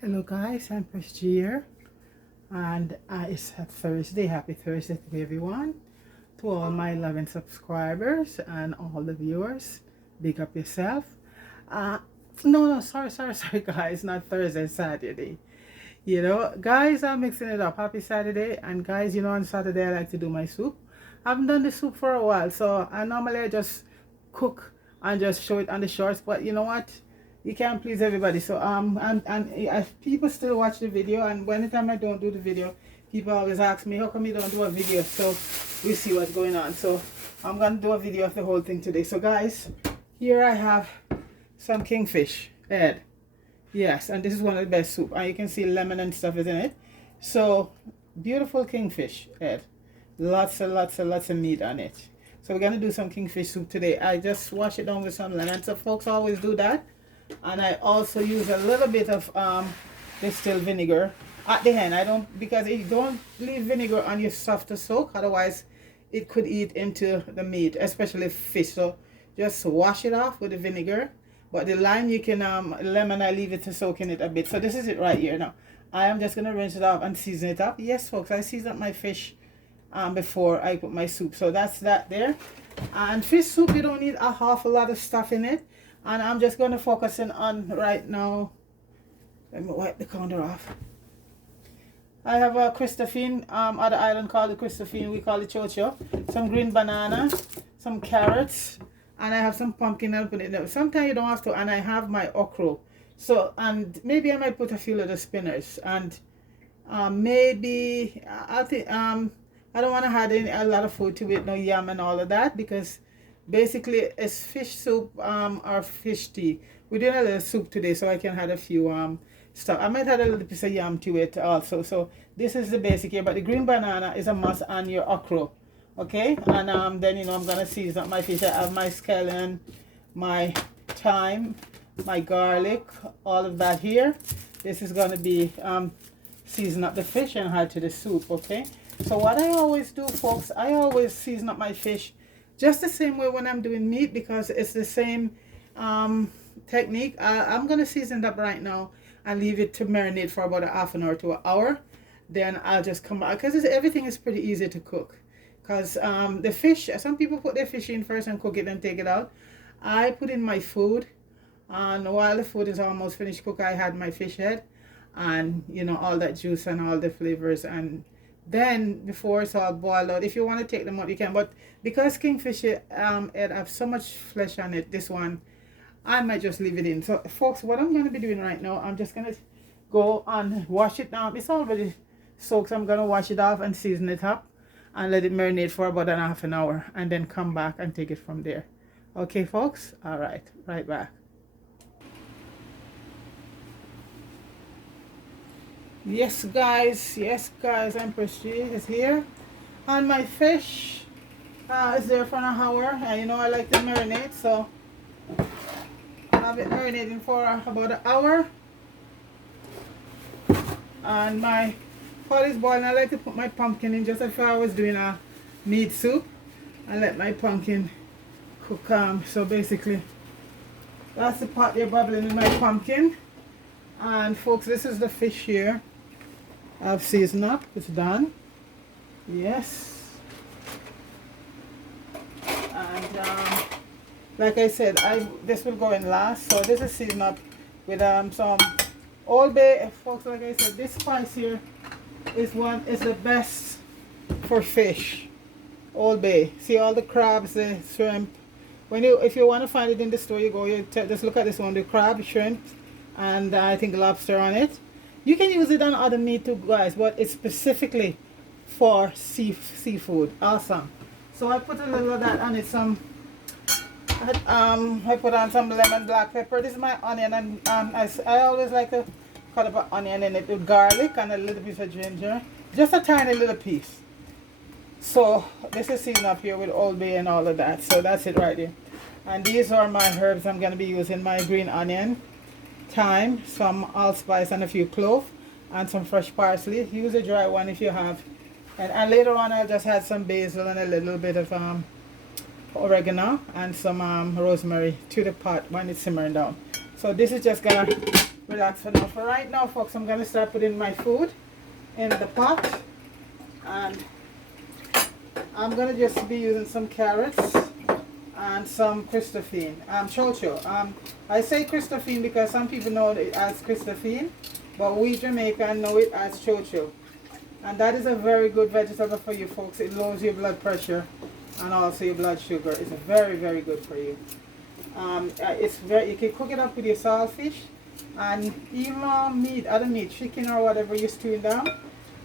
Hello guys, I'm Chris G here, and it's a Thursday. Happy Thursday to everyone, to all my loving subscribers and all the viewers. Big up yourself. Uh, no, sorry guys, not Thursday, Saturday. Guys, I'm mixing it up. Happy Saturday, and guys, on Saturday I like to do my soup. I haven't done the soup for a while, so I just cook and just show it on the shorts. But you know what? You can't please everybody. So and if people still watch the video, and when time I don't do the video, people always ask me, how come you don't do a video? So we see what's going on. So I'm gonna do a video of the whole thing today. So guys, here I have some kingfish head. Yes, and this is one of the best soup, and you can see lemon and stuff is in it. So beautiful kingfish head, lots of meat on it. So we're gonna do some kingfish soup today. I just wash it down with some lemon. So folks always do that, and I also use a little bit of distilled vinegar at the end. I don't, because you don't leave vinegar on your stuff to soak, otherwise it could eat into the meat, especially fish. So just wash it off with the vinegar. But the lime, you can lemon, I leave it to soak in it a bit. So this is it right here now. I am just gonna rinse it off and season it up. Yes folks, I season up my fish before I put my soup. So that's that there. And fish soup, you don't need a half a lot of stuff in it. And I'm just gonna focus in on right now. Let me wipe the counter off. I have a Christophine, other island called the Christophine, we call it chocho. Some green banana, some carrots, and I have some pumpkin. I'll put it in. Sometimes you don't have to, and I have my okra. So, and maybe I might put a few little spinners, and maybe I think I don't want to add a lot of food to it, no yam and all of that, because basically it's fish soup or fish tea. We did a little soup today, so I can add a few stuff. I might add a little piece of yam to it also. So this is the basic here, but the green banana is a must, and your okra. Okay, and then I'm gonna season up my fish. I have my scallion, my thyme, my garlic, all of that here. This is gonna be season up the fish and add to the soup. Okay, so what I always do, folks, I always season up my fish just the same way when I'm doing meat, because it's the same technique. I'm gonna season it up right now and leave it to marinate for about a half an hour to an hour. Then I'll just come back, because everything is pretty easy to cook. Because the fish, some people put their fish in first and cook it and take it out. I put in my food, and while the food is almost finished cook, I had my fish head, and all that juice and all the flavors, and then before it's all boiled out, if you want to take them out you can, but because kingfish it have so much flesh on it, this one I might just leave it in. So folks, what I'm going to be doing right now, I'm just going to go and wash it down. It's already soaked, so I'm going to wash it off and season it up and let it marinate for about an half an hour, and then come back and take it from there. Okay folks, all right back. Yes guys, Empress G is here, and my fish is there for an hour, and I like to marinate, so I have it marinating for about an hour, and my pot is boiling. I like to put my pumpkin in just as if I was doing a meat soup, and let my pumpkin cook. So basically that's the pot there bubbling in my pumpkin. And folks, this is the fish here. I've seasoned up, it's done. Yes. And like I said, this will go in last. So this is seasoned up with some Old Bay. Folks, like I said, this spice here is the best for fish. Old Bay. See all the crabs, the shrimp. If you want to find it in the store, you just look at this one, the crab, shrimp, and I think lobster on it. You can use it on other meat too, guys, but it's specifically for seafood. Awesome. So I put a little of that on it. I put on some lemon, black pepper. This is my onion, and I always like to cut up an onion in it with garlic and a little piece of ginger, just a tiny little piece. So this is seasoned up here with Old Bay and all of that. So that's it right there. And these are my herbs I'm going to be using: my green onion, thyme, some allspice, and a few cloves, and some fresh parsley. Use a dry one if you have. And later on I'll just add some basil and a little bit of oregano and some rosemary to the pot when it's simmering down. So this is just gonna relax for now. For right now, folks, I'm going to start putting my food in the pot. And I'm going to just be using some carrots and some Christophine. Chocho. I say Christophine because some people know it as Christophine, but we Jamaican know it as chocho. And that is a very good vegetable for you folks. It lowers your blood pressure and also your blood sugar. It's very, very good for you. You can cook it up with your saltfish and even meat, other meat, chicken or whatever you're stewing down.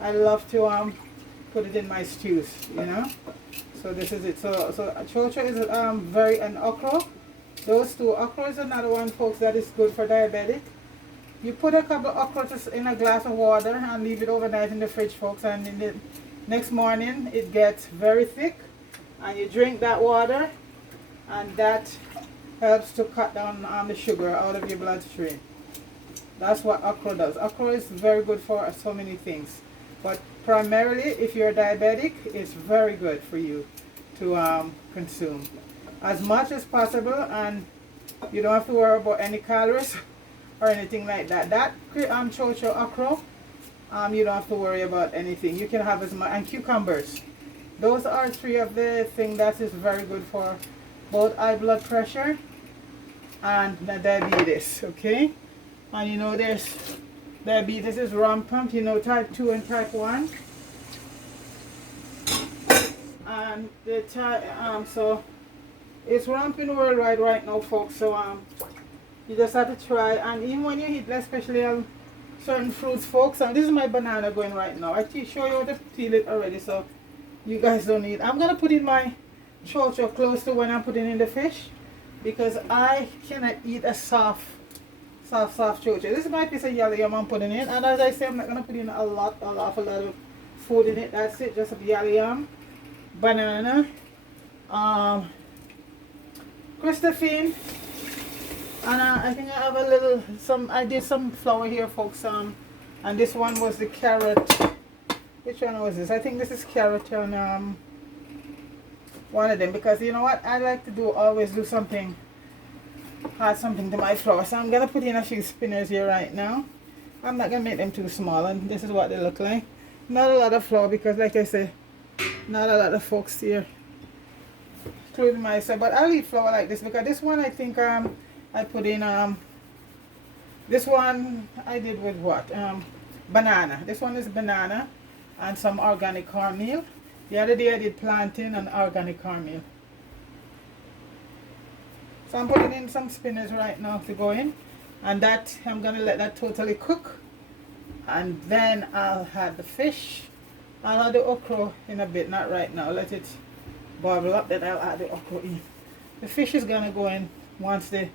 I love to put it in my stews, you know. So this is it. So chocho is and okra. Those two. Okra is another one, folks, that is good for diabetic. You put a couple of okra in a glass of water and leave it overnight in the fridge, folks, and in the next morning it gets very thick, and you drink that water, and that helps to cut down the sugar out of your bloodstream. That's what okra does. Okra is very good for so many things, but primarily if you're diabetic, it's very good for you to consume as much as possible, and you don't have to worry about any calories or anything like that. That chocho okra, you don't have to worry about anything. You can have as much, and cucumbers. Those are three of the things that is very good for both high blood pressure and the diabetes, okay? And you know there's diabetes is rampant, you know, type 2 and type 1. And the type, so it's rampant worldwide right now, folks. So you just have to try, and even when you eat, especially certain fruits, folks. And this is my banana going right now. I show you how to peel it already, so you guys don't need. I'm gonna put in my chocho close to when I'm putting in the fish, because I cannot eat a soft chocho. This is my piece of yellow yam I'm putting in, and as I say, I'm not gonna put in a lot of food in it. That's it, just a yellow yam, banana, Christophine. And I think I have a little, I did some flour here, folks, and this one was the carrot. Which one was this? I think this is carrot and one of them, because you know what, I like to always do something, add something to my flour. So I'm going to put in a few spinners here right now. I'm not going to make them too small, and this is what they look like. Not a lot of flour, because like I said, not a lot of folks here, including myself, but I'll eat flour like this, because this one I think I put in this one I did with what? Banana. This one is banana and some organic cornmeal. The other day I did plantain and organic cornmeal. So I'm putting in some spinners right now to go in, and that I'm gonna let that totally cook, and then I'll have the fish. I'll add the okra in a bit, not right now. Let it bubble up, then I'll add the okra in. The fish is gonna go in once the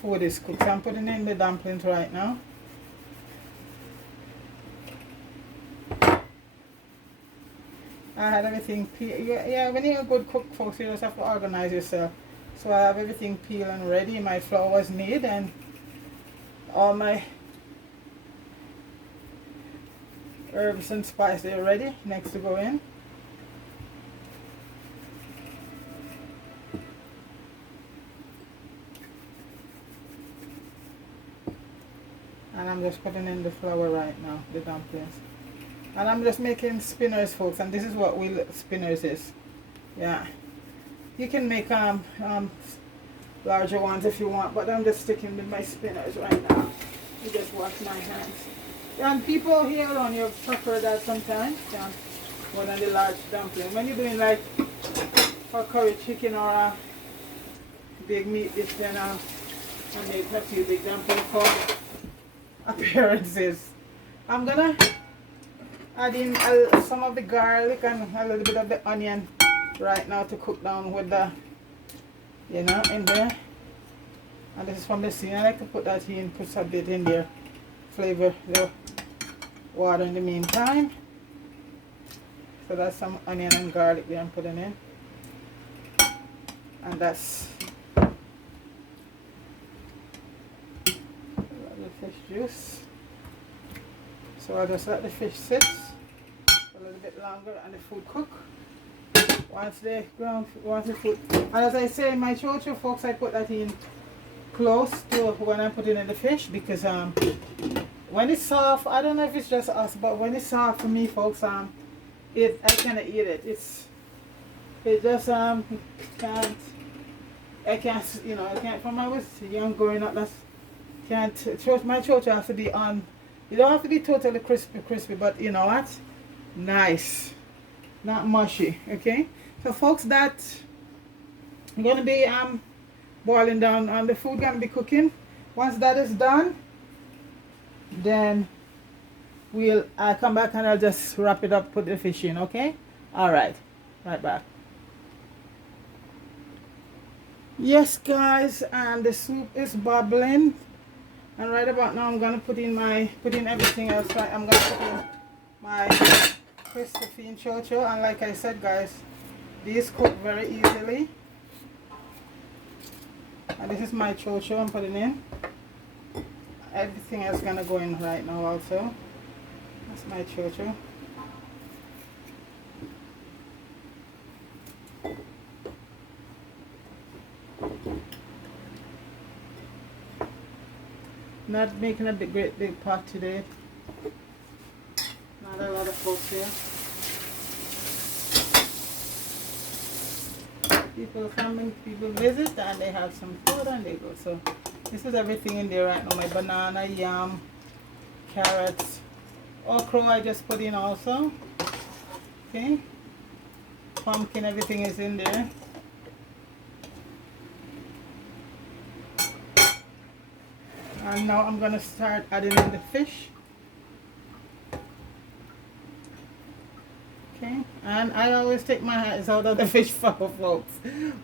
food is cooked. So I'm putting in the dumplings right now. I had everything peeled. Yeah, when you're a good cook, folks, you just have to organize yourself. So I have everything peeled and ready. My flour was made, and all my herbs and spices are ready, next to go in. And I'm just putting in the flour right now, the dumplings. And I'm just making spinners, folks, and this is what spinners is. Yeah. You can make larger ones if you want, but I'm just sticking with my spinners right now. You just wash my hands. And people here around you prefer that sometimes, more than the large dumpling. When you're doing like a curry chicken or a big meat dish, then I make a few big dumplings for appearances. I'm gonna add in some of the garlic and a little bit of the onion right now to cook down with the, you know, in there. And this is from the scene. I like to put that in, put some bit in there, flavor the water in the meantime. So that's some onion and garlic there I'm putting in, and that's the fish juice. So I'll just let the fish sit a little bit longer and the food cook. Once the food, and as I say, my chocho, folks, I put that in close to when I'm putting in the fish because when it's soft, I don't know if it's just us, but when it's soft for me, folks, I cannot eat it. It just can't. I can't, you know, I can't. From I was young growing up, that's can't. My throat has to be on. You don't have to be totally crispy, but you know what? Nice, not mushy. Okay. So, folks, that I'm gonna be boiling down, and the food gonna be cooking. Once that is done, then I'll come back and I'll just wrap it up, put the fish in. Okay. All right. Right back. Yes, guys, and the soup is bubbling, and right about now I'm gonna put in everything else. Right, I'm gonna put in my Christophine Chocho, and like I said, guys, these cook very easily. And this is my Chocho I'm putting in. Everything else gonna go in right now also. That's my Chocho. Not making a great big pot today. Not a lot of folks here. People come, people visit, and they have some food and they go. So this is everything in there right now. My banana, yam, carrots, okra I just put in also. Okay. Pumpkin, everything is in there. And now I'm going to start adding in the fish. Okay, and I always take my eyes out of the fish for folks.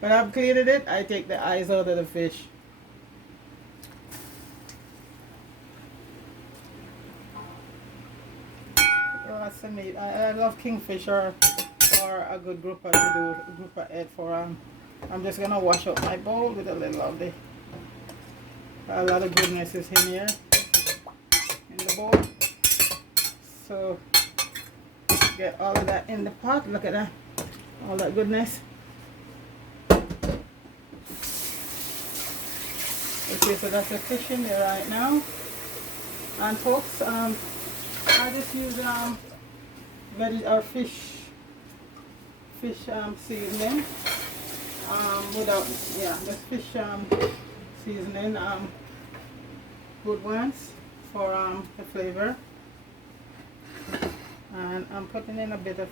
When I've cleaned it, I take the eyes out of the fish. Lots of meat. I love kingfish or a good grouper to do, grouper head for I'm just going to wash up my bowl with a little of the a lot of goodness is in here in the bowl. So get all of that in the pot. Look at that, all that goodness. Okay, so that's the fish in there right now. And folks, I just use fish seasoning without, yeah, the fish seasoning, good ones for the flavor. And I'm putting in a bit of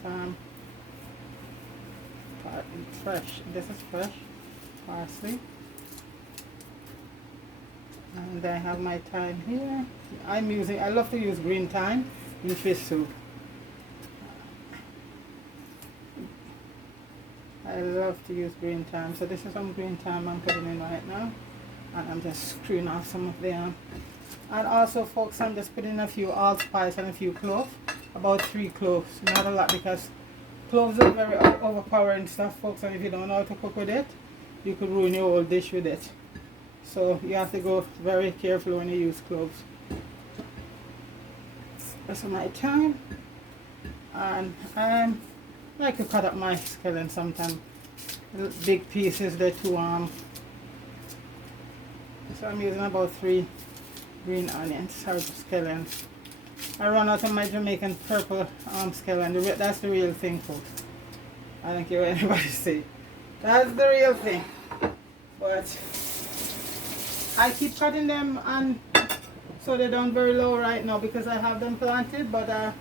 fresh, this is fresh parsley. And I have my thyme here. I love to use green thyme in fish soup. I love to use green thyme. So this is some green thyme I'm putting in right now. And I'm just screwing off some of them. And also, folks, I'm just putting a few allspice and a few cloves. About 3 cloves. Not a lot, because cloves are very overpowering stuff, folks. And if you don't know how to cook with it, you could ruin your whole dish with it. So you have to go very careful when you use cloves. That's my thyme. And I like to cut up my scallion sometimes. Big pieces there too. So I'm using about 3 green onions or scallions. I run out of my Jamaican purple scallion. That's the real thing, folks. I don't care what anybody say. That's the real thing. But I keep cutting them and so they're down very low right now because I have them planted, but I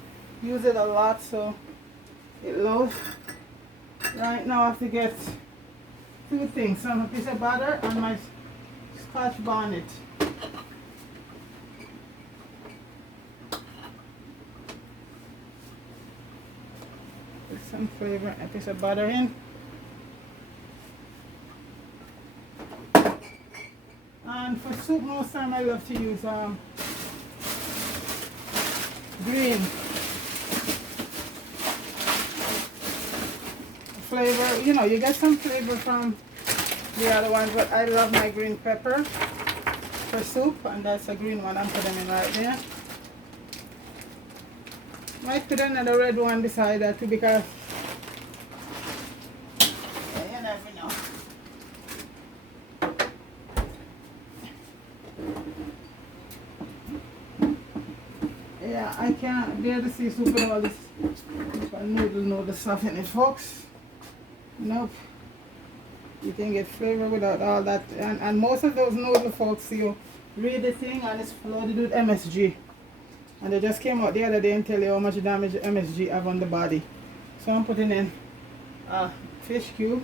use it a lot, so it low. Right now I have to get 2 things. Some piece of butter and my Scotch bonnet. Put some flavor, a piece of butter in. And for soup, most time I love to use green flavor. You know, you get some flavor from the other ones, but I love my green pepper for soup, and that's a green one I'm putting in right there. Might put another red one beside that too, because you never know. I can't bear to see soup with all this noodle stuff in it, folks. Nope. You can get flavor without all that. And most of those noodle, folks, you read the thing and it's flooded with MSG. And they just came out the other day and tell you how much damage MSG have on the body. So I'm putting in a fish cube.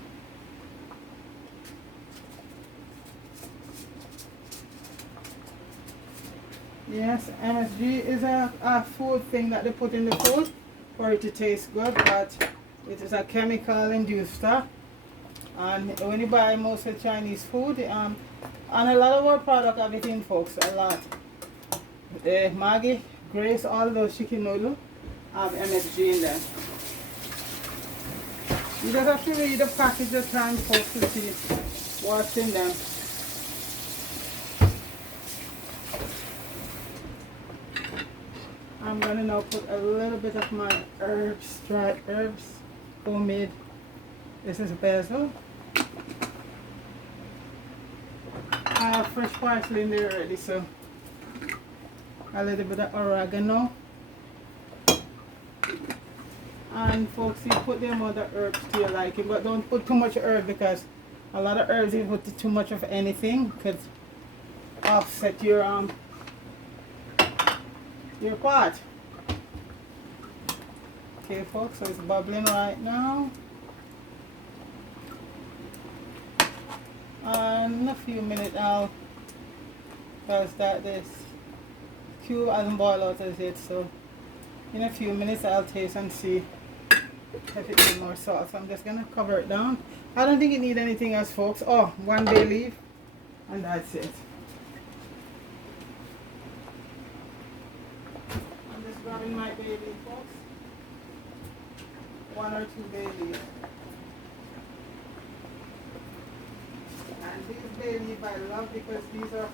Yes, MSG is a food thing that they put in the food for it to taste good, but it is a chemical induced stuff. And when you buy most of Chinese food, and a lot of our product have it in, folks, a lot. Maggi, Grace, all those chicken noodles have MSG in them. You just have to read the package of time, folks, to see what's in them. I'm gonna now put a little bit of my herbs, dried herbs, homemade. This is basil. I have fresh parsley in there already, so a little bit of oregano. And folks, you put the amount of herbs to your liking, but don't put too much herb, because a lot of herbs, if you put too much of anything, could offset your pot. Okay, folks, so it's bubbling right now. And in a few minutes I'll start this cube hasn't boiled out as yet, so in a few minutes I'll taste and see if it needs more salt. So I'm just gonna cover it down. I don't think it needs anything else, folks. Oh, one bay leaf and that's it. I'm just grabbing my bay leaf, folks. 1 or 2 bay leaves. And these bay leaf I love because these are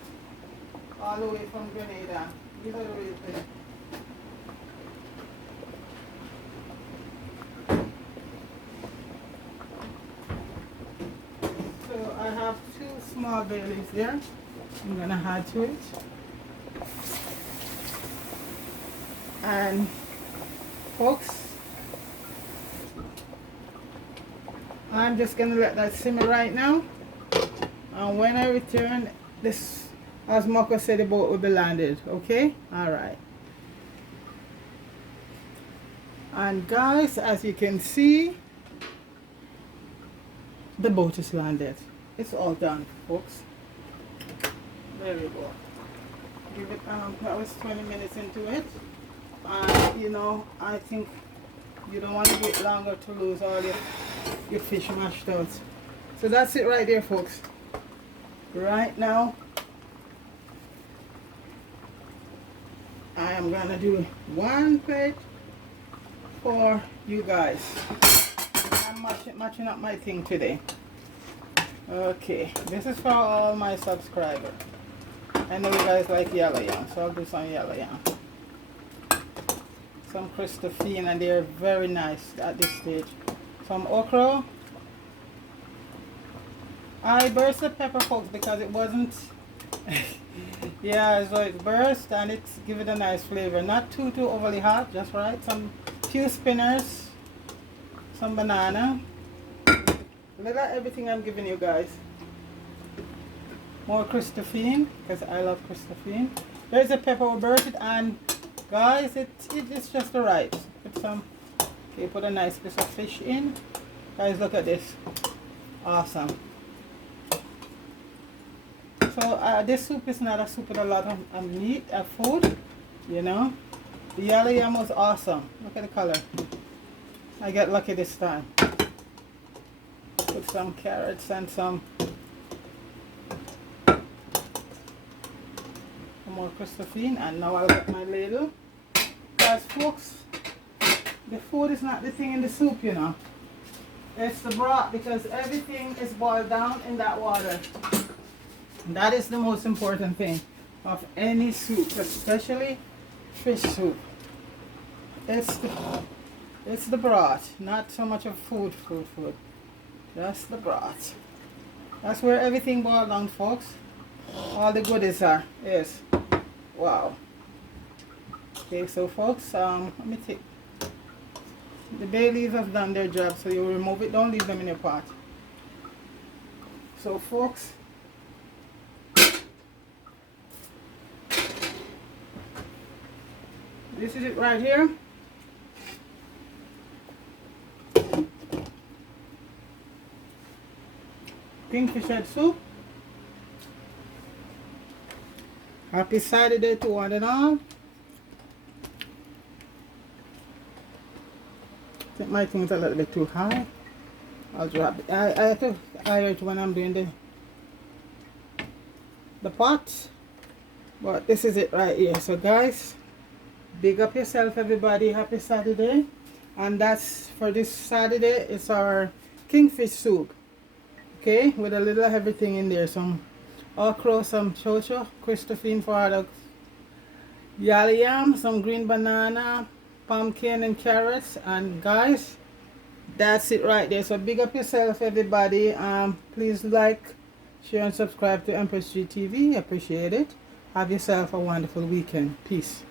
all the way from Grenada. These are the real thing. So I have 2 small bay leaves there. I'm gonna add to it. And folks, I'm just gonna let that simmer right now. And when I return, this, as Marco said, the boat will be landed. Okay? Alright. And guys, as you can see, the boat is landed. It's all done, folks. There we go. Give it, that was 20 minutes into it. And you know, I think you don't want to wait longer to lose all your fish mashed out. So that's it right there, folks. Right now I am gonna do 1 plate for you guys. I'm matching up my thing today. Okay, this is for all my subscribers. I know you guys like yellow yam, so I'll do some yellow yam. Some Christophine, and they're very nice at this stage. Some okra. I burst the pepper, folks, because it wasn't yeah, so it burst and it's give it a nice flavor. Not too overly hot, just right. Some few spinners, some banana. Look at everything I'm giving you guys. More Christophine, because I love Christophine. There's a pepper, we burst it, and guys, it's just the right. Put some, okay, put a nice piece of fish in. Guys, look at this. Awesome. So this soup is not a soup with a lot of meat, of food, you know. The yellow yam was awesome. Look at the color. I get lucky this time. Put some carrots and some more Christophine, and now I'll get my ladle. Guys, folks, the food is not the thing in the soup, you know. It's the broth, because everything is boiled down in that water. And that is the most important thing of any soup, especially fish soup. It's the broth, not so much of food. Just the broth. That's where everything boils down, folks. All the goodies are. Yes. Wow. Okay, so folks, let me take the bay leaves have done their job, so you remove it, don't leave them in your pot. So folks, this is it right here. Kingfish head soup. Happy Saturday to one and all. I think my thing's a little bit too high. I'll drop it. I have to higher it when I'm doing the pot. But this is it right here. So guys, big up yourself everybody. Happy Saturday. And that's for this Saturday. It's our kingfish soup. Okay, with a little of everything in there. Some okra, some chocho, Christophine products, yali yam, some green banana, pumpkin and carrots. And guys, that's it right there. So big up yourself everybody. Please like, share and subscribe to Empress G TV. Appreciate it. Have yourself a wonderful weekend. Peace.